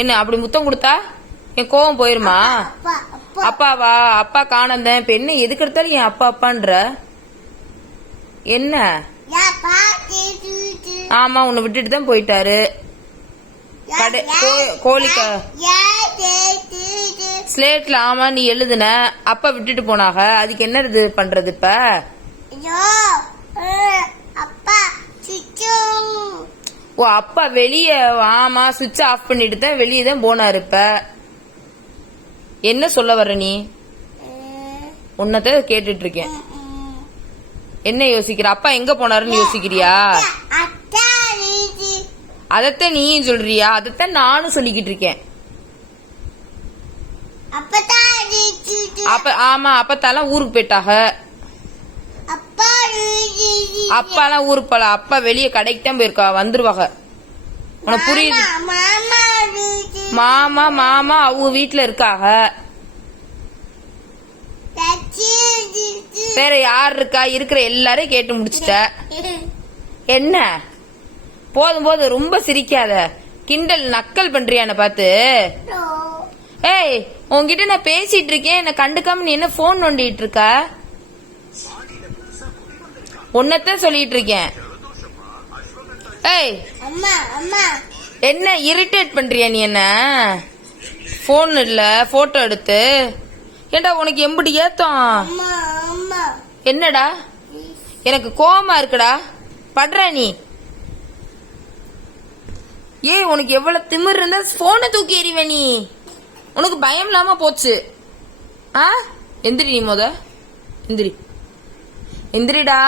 என்ன அப்படி முத்தம் கொடுத்தா என் கோவம் போயிருமா? அப்பாவா? அப்பா காணந்தேன். இப்ப என்ன எதுக்கு எடுத்தாலும் என் அப்பா அப்பான்ற என்ன? ஆமா, உன்னை விட்டுட்டு தான் போயிட்டாரு. கோழிக்கா ஸ்லேட்ல ஆமா நீ எழுதுன, அப்பா விட்டுட்டு போனாக. அதுக்கு என்ன இது பண்றது இப்ப? ஓ, அப்பா வெளிய ஆமா சுவிட்ச் ஆஃப் பண்ணிட்டு தான் வெளியே தான் போனாரு. இப்ப என்ன சொல்ல வர்ற நீ? உன்னத கேட்டுட்டு இருக்கேன். என்ன யோசிக்கிற? அப்பா எங்க போனாருன்னு யோசிக்கிறியா? அதத்தான் நீயும் சொல்றியா? அதத்தான் நானும் சொல்லிக்கிட்டு இருக்கேன். அப்ப ஆமா, அப்பத்தாலாம் ஊருக்கு போயிட்டாக. அப்பாலாம் ஊருக்கு போல, அப்பா வெளியே கடைக்கு தான் போயிருக்கா. வந்துருவாங்க. உனக்கு புரியுது? மாமா மாமா அவங்க வீட்டுல இருக்காக. வேற யார் இருக்கா? இருக்கிற எல்லாரையும் கேட்டு முடிச்சுட்ட. என்ன போதும் போதும், ரொம்ப சிரிக்காத. கிண்டல் நக்கல் பண்றியா என்ன பார்த்து? ஏய், உன்கிட்ட நான் பேசிட்டு இருக்கேன், என்ன கண்டுக்காம நீ என்ன போன் நோண்டிட்டு இருக்க? உன்னத்தான் சொல்லிட்டு இருக்கேன். ஏய், என்ன இரிட்டேட் பண்றியா நீ? என்ன போன் இல்ல போட்டோ எடுத்து ஏண்டா உனக்கு எம்படி ஏத்தம்? என்னடா எனக்கு கோவமா இருக்குடா. படுற நீ? ஏய், உனக்கு எவ்வளவு திமிர் இருந்தா போனை தூக்கி எறிவே நீ? உனக்கு பயம் இல்லாம போச்சு. எந்திரி நீ, எந்திரி எந்திரிடா.